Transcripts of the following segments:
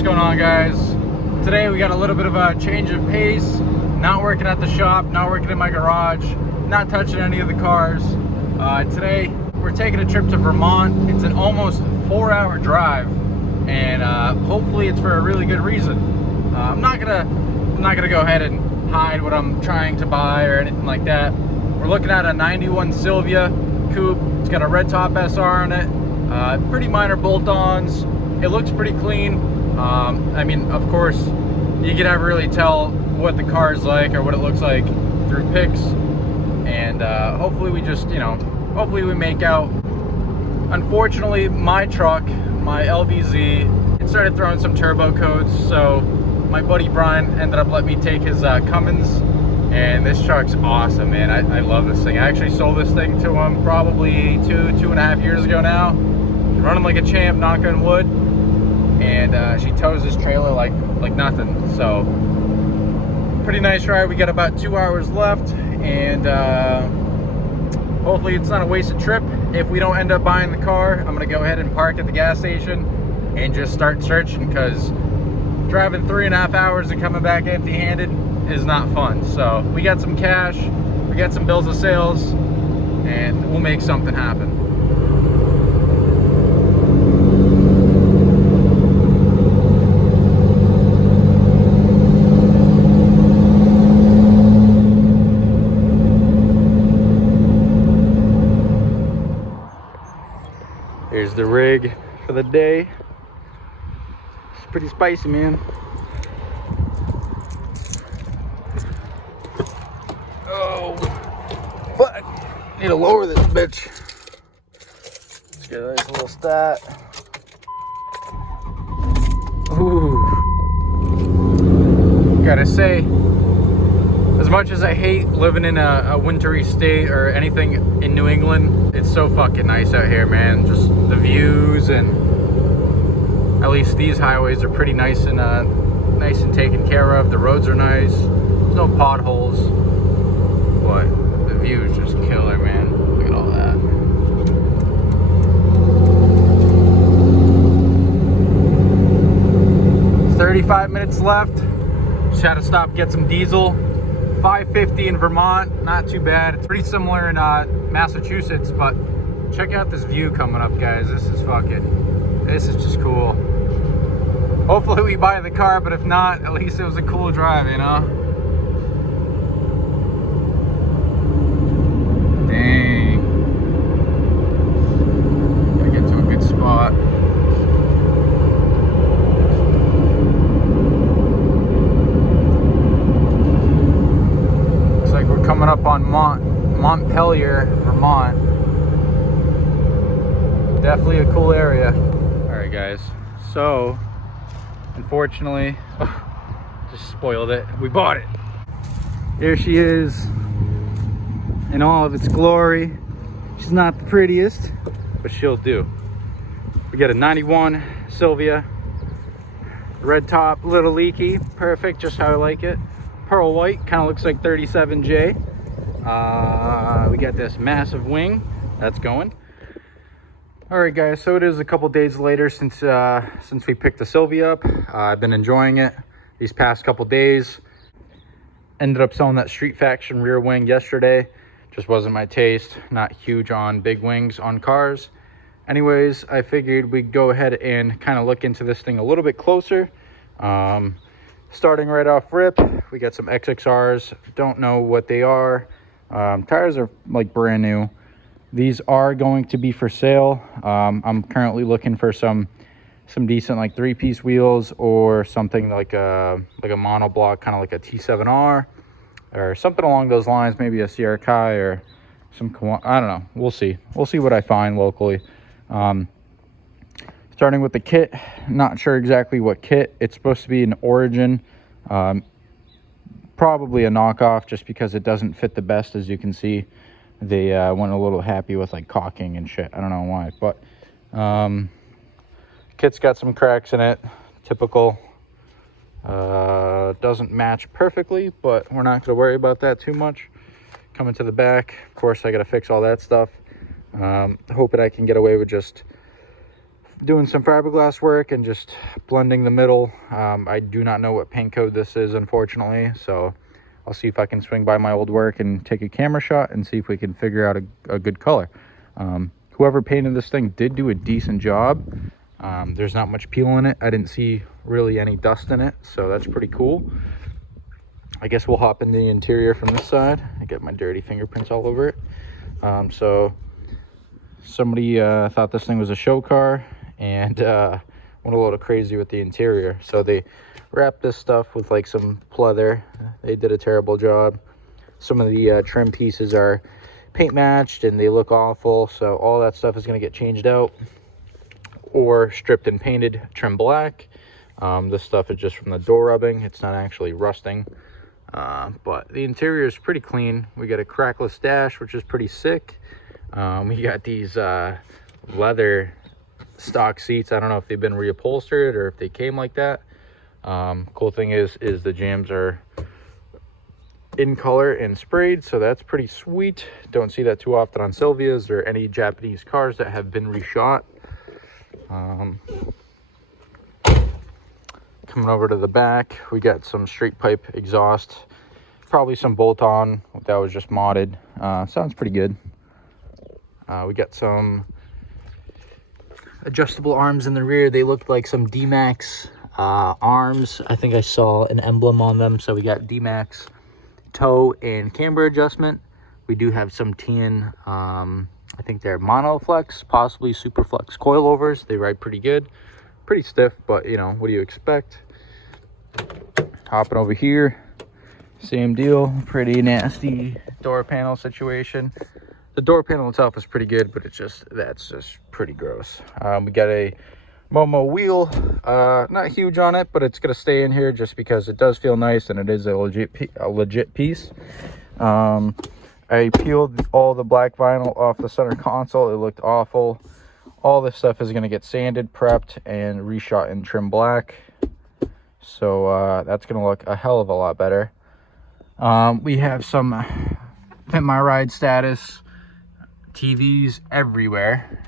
What's going on, guys? Today we got a little bit of a change of pace. Not working at the shop, not working in my garage, not touching any of the cars. Today we're taking a trip to Vermont. It's an almost 4-hour drive, and hopefully it's for a really good reason. I'm not gonna go ahead and hide what I'm trying to buy or anything like that. We're looking at a 91 Silvia coupe. It's got a red top SR on it. Pretty minor bolt-ons. It looks pretty clean. I mean, of course, you can never really tell what the car is like or what it looks like through pics. And hopefully we just, hopefully we make out. Unfortunately, my truck, my LBZ, it started throwing some turbo codes. So my buddy Brian ended up letting me take his Cummins. And this truck's awesome, man. I love this thing. I actually sold this thing to him probably two and a half years ago now. Running like a champ, knock on wood. And she tows this trailer like nothing. So pretty nice ride. We got about 2 hours left, and hopefully it's not a wasted trip. If we don't end up buying the car, I'm gonna go ahead and park at the gas station and just start searching, because driving 3.5 hours and coming back empty-handed is not fun. So we got some cash, we got some bills of sales, and we'll make something happen. Here's the rig for the day. It's pretty spicy, man. Oh, but need to lower this bitch. Let's get a nice little stat. Ooh. Gotta say, as much as I hate living in a wintry state or anything in New England, it's so fucking nice out here, man. Just the views, and at least these highways are pretty nice and taken care of. The roads are nice. There's no potholes, but the view is just killer, man. Look at all that. It's 35 minutes left. Just had to stop and get some diesel. 550 in Vermont, not too bad. It's pretty similar in Massachusetts, but check out this view coming up, guys. This is just cool. Hopefully we buy the car, but if not, at least it was a cool drive, you know? Dang. Gotta get to a good spot. Coming up on Montpelier, Vermont. Definitely a cool area. All right, guys. So, unfortunately, just spoiled it. We bought it. There she is in all of its glory. She's not the prettiest, but she'll do. We got a 91 Silvia. Red top, a little leaky. Perfect, just how I like it. Pearl white, kind of looks like 37J. We got this massive wing that's going. All right, guys, so it is a couple days later since we picked the Silvia up. I've been enjoying it these past couple days. Ended up selling that Street Faction rear wing yesterday. Just wasn't my taste. Not huge on big wings on cars. Anyways, I figured we'd go ahead and kind of look into this thing a little bit closer. Starting right off rip, we got some XXRs. Don't know what they are. Tires are like brand new. These are going to be for sale. I'm currently looking for some decent like 3-piece wheels, or something like a monoblock, kind of like a T7R or something along those lines. Maybe a Sierra Kai or some, I don't know. We'll see what I find locally. Starting with the kit, not sure exactly what kit. It's supposed to be an Origin, probably a knockoff, just because it doesn't fit the best. As you can see, they went a little happy with like caulking and shit. I don't know why, but kit's got some cracks in it, typical. Doesn't match perfectly, but we're not going to worry about that too much. Coming to the back, of course, I got to fix all that stuff. Hoping I can get away with just doing some fiberglass work and just blending the middle. I do not know what paint code this is, unfortunately, so I'll see if I can swing by my old work and take a camera shot and see if we can figure out a good color. Whoever painted this thing did do a decent job. There's not much peel in it. I didn't see really any dust in it, so that's pretty cool. I guess we'll hop in the interior from this side. I get my dirty fingerprints all over it. So somebody thought this thing was a show car and went a little crazy with the interior. So they wrapped this stuff with like some pleather. They did a terrible job. Some of the trim pieces are paint matched and they look awful, so all that stuff is going to get changed out or stripped and painted trim black. This stuff is just from the door rubbing. It's not actually rusting, but the interior is pretty clean. We got a crackless dash, which is pretty sick. We got these leather stock seats. I don't know if they've been reupholstered or if they came like that. Cool thing is the jambs are in color and sprayed, so that's pretty sweet. Don't see that too often on Silvias or any Japanese cars that have been reshot. Coming over to the back, we got some straight pipe exhaust, probably some bolt-on that was just modded. Sounds pretty good. We got some adjustable arms in the rear. They looked like some D-Max arms. I think I saw an emblem on them, so we got D-Max toe and camber adjustment. We do have some tin, I think they're monoflex, possibly superflex coilovers. They ride pretty good, pretty stiff, but you know, what do you expect? Hopping over here, same deal, pretty nasty door panel situation. The door panel itself is pretty good, but that's just pretty gross. We got a Momo wheel, not huge on it, but it's gonna stay in here just because it does feel nice and it is a legit piece. I peeled all the black vinyl off the center console. It looked awful. All this stuff is gonna get sanded, prepped, and reshot in trim black, so that's gonna look a hell of a lot better. We have some Pimp My Ride status TVs everywhere,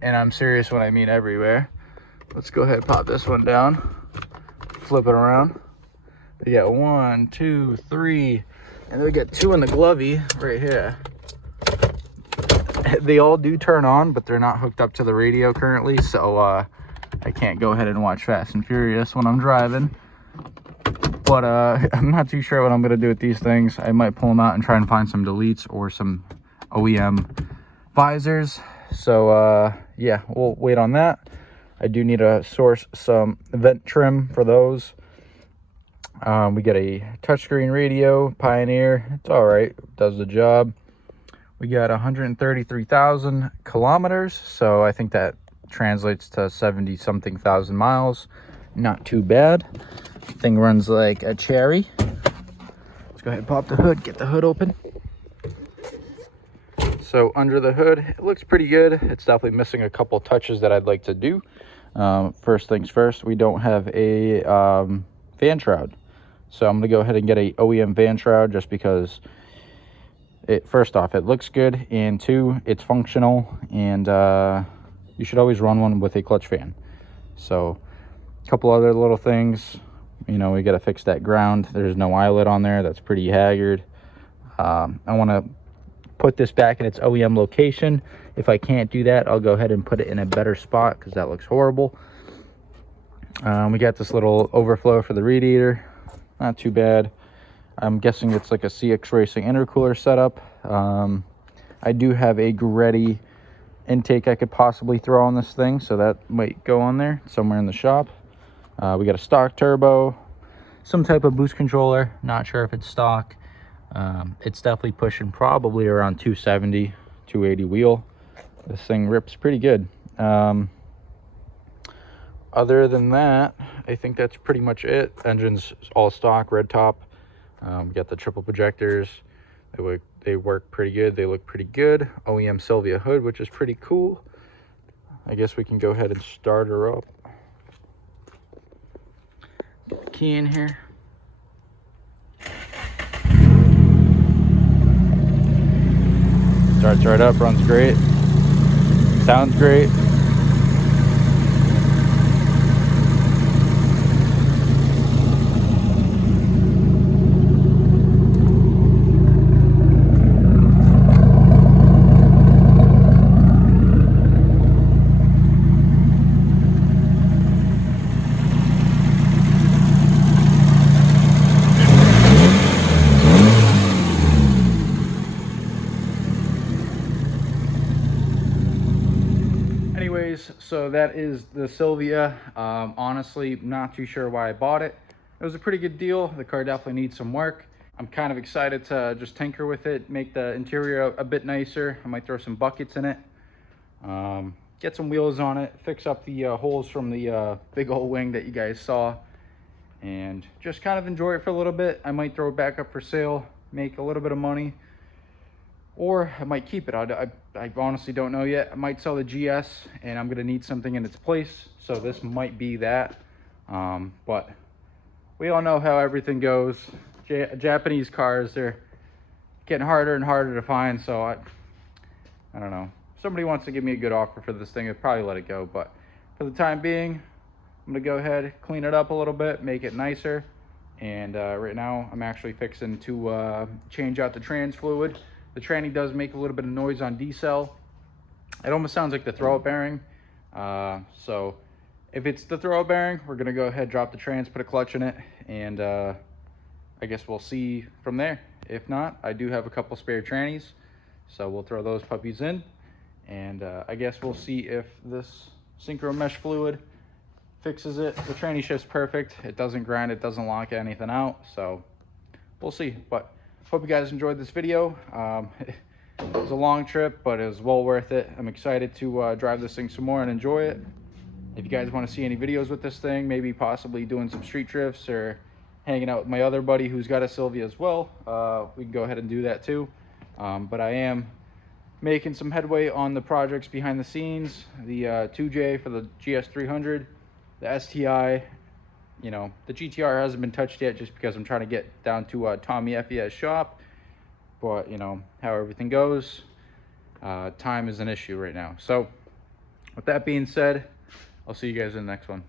and I'm serious when I mean everywhere. Let's go ahead and pop this one down, flip it around. We got 1, 2, 3, and then we got 2 in the glovey right here. They all do turn on, but they're not hooked up to the radio currently, so I can't go ahead and watch Fast and Furious when I'm driving. But I'm not too sure what I'm gonna do with these things. I might pull them out and try and find some deletes or some OEM visors. So yeah, we'll wait on that. I do need to source some vent trim for those. We got a touchscreen radio, Pioneer. It's all right, does the job. We got 133,000 kilometers, so I think that translates to 70-something thousand miles. Not too bad. Thing runs like a cherry. Let's go ahead and pop the hood, get the hood open. So under the hood, it looks pretty good. It's definitely missing a couple touches that I'd like to do. First things first, we don't have a fan shroud. So I'm gonna go ahead and get a OEM fan shroud just because first off, it looks good, and 2, it's functional, and you should always run one with a clutch fan. So a couple other little things, you know, we got to fix that ground. There's no eyelet on there. That's pretty haggard. I want to put this back in its OEM location. If I can't do that, I'll go ahead and put it in a better spot because that looks horrible. We got this little overflow for the radiator. Not too bad. I'm guessing it's like a CX Racing intercooler setup. I do have a Goretti intake I could possibly throw on this thing, so that might go on there somewhere in the shop. We got a stock turbo, some type of boost controller. Not sure if it's stock. It's definitely pushing probably around 270, 280 wheel. This thing rips pretty good. Other than that, I think that's pretty much it. Engine's all stock, red top. We got the triple projectors. They work pretty good. They look pretty good. OEM Silvia hood, which is pretty cool. I guess we can go ahead and start her up. Get the key in here. Starts right up, runs great. Sounds great. so that is the Silvia. Honestly, not too sure why I bought it. It was a pretty good deal. The car definitely needs some work. I'm kind of excited to just tinker with it, make the interior a bit nicer. I might throw some buckets in it, get some wheels on it, fix up the holes from the big old wing that you guys saw, and just kind of enjoy it for a little bit. I might throw it back up for sale, make a little bit of money, or I might keep it. I honestly don't know yet. I might sell the GS, and I'm gonna need something in its place, so this might be that. But we all know how everything goes. Japanese cars, they're getting harder and harder to find, so I don't know. If somebody wants to give me a good offer for this thing, I'd probably let it go, but for the time being, I'm gonna go ahead, clean it up a little bit, make it nicer, and right now I'm actually fixing to change out the trans fluid. The tranny does make a little bit of noise on decel. It almost sounds like the throw-up bearing. So if it's the throw-up bearing, we're gonna go ahead, drop the trans, put a clutch in it, and I guess we'll see from there. If not, I do have a couple spare trannies, so we'll throw those puppies in, and I guess we'll see if this synchro mesh fluid fixes it. The tranny shift's perfect. It doesn't grind, it doesn't lock anything out, so we'll see. But hope you guys enjoyed this video. It was a long trip, but it was well worth it. I'm excited to drive this thing some more and enjoy it. If you guys want to see any videos with this thing, maybe possibly doing some street drifts or hanging out with my other buddy who's got a Silvia as well, we can go ahead and do that too. But I am making some headway on the projects behind the scenes. The 2J for the GS300, the STI, you know, the GTR hasn't been touched yet just because I'm trying to get down to Tommy FES shop. But you know how everything goes, time is an issue right now. So with that being said, I'll see you guys in the next one.